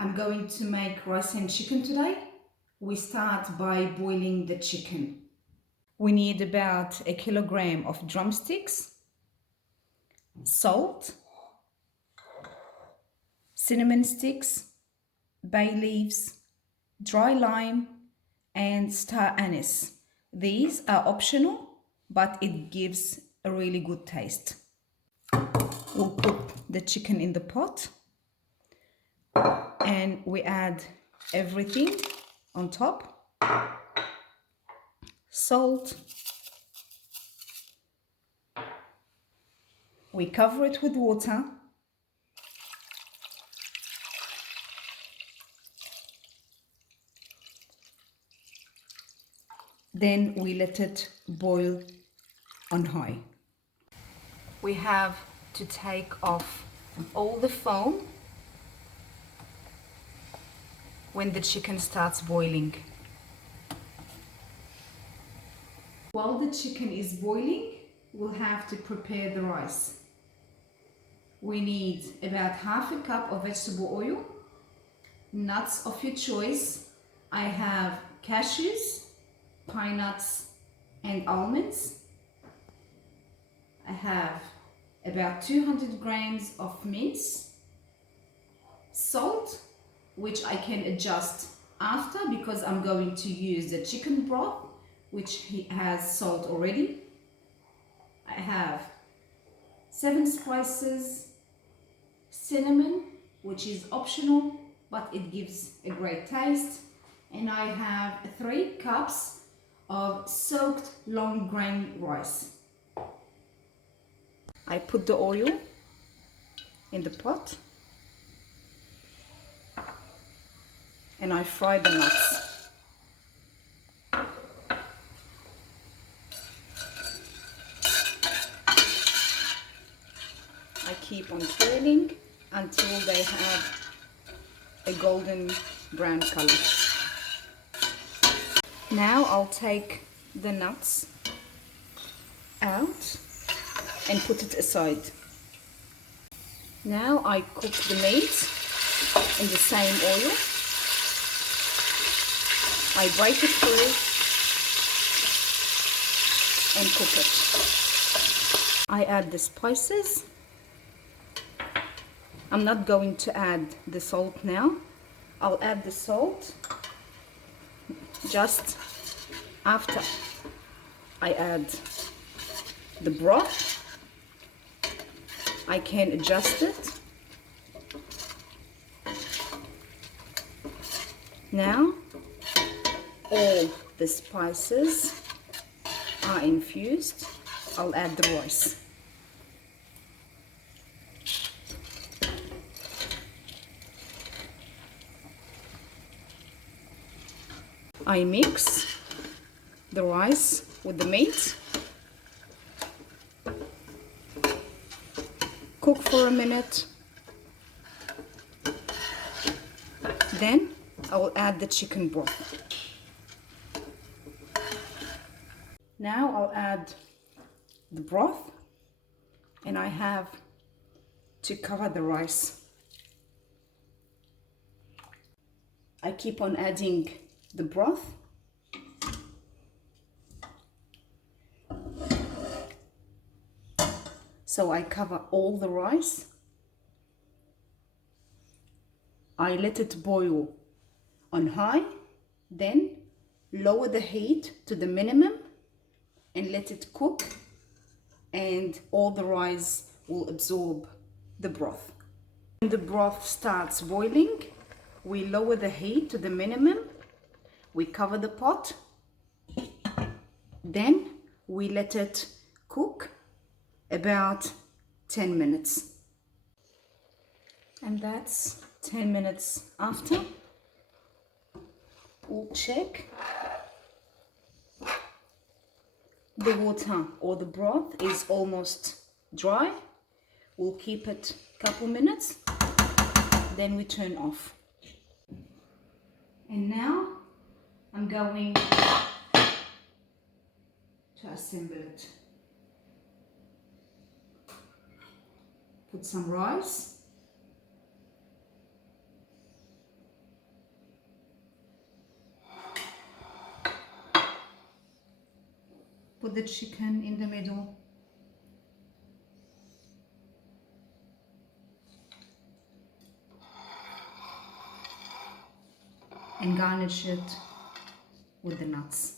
I'm going to make rice and chicken today. We start by boiling the chicken. We need about 1 kilogram of drumsticks, salt, cinnamon sticks, bay leaves, dry lime, and star anise. These are optional, but it gives a really good taste. We'll put the chicken in the pot and we add everything on top. Salt. We cover it with water. Then we let it boil on high. We have to take off all the foam when the chicken starts boiling. While the chicken is boiling, we'll have to prepare the rice. We need about half a cup of vegetable oil, nuts of your choice. I have cashews, pinenuts, and almonds. I have about 200 grams of mince, salt, which I can adjust after because I'm going to use the chicken broth, which has salt already. I have 7 spices, cinnamon, which is optional, but it gives a great taste. And I have 3 cups of soaked long grain rice. I put the oil in the pot and I fry the nuts. I keep on turning until they have a golden brown color. Now I'll take the nuts out and put it aside. Now I cook the meat in the same oil. I break it through and cook it. I add the spices. I'm not going to add the salt now. I'll add the salt just after I add the broth. I can adjust it. Now all the spices are infused. I'll add the rice. I mix the rice with the meat. Cook for a minute. Then I will add the chicken broth. Now I'll add the broth and I have to cover the rice. I keep on adding the broth. So I cover all the rice. I let it boil on high, then lower the heat to the minimum and let it cook, and all the rice will absorb the broth. When the broth starts boiling, we lower the heat to the minimum, we cover the pot, then we let it cook about 10 minutes. And that's 10 minutes after. We'll check. The water or the broth is almost dry. We'll keep it a couple minutes, then we turn off. And now I'm going to assemble it. Put some rice. Put the chicken in the middle. And garnish it with the nuts.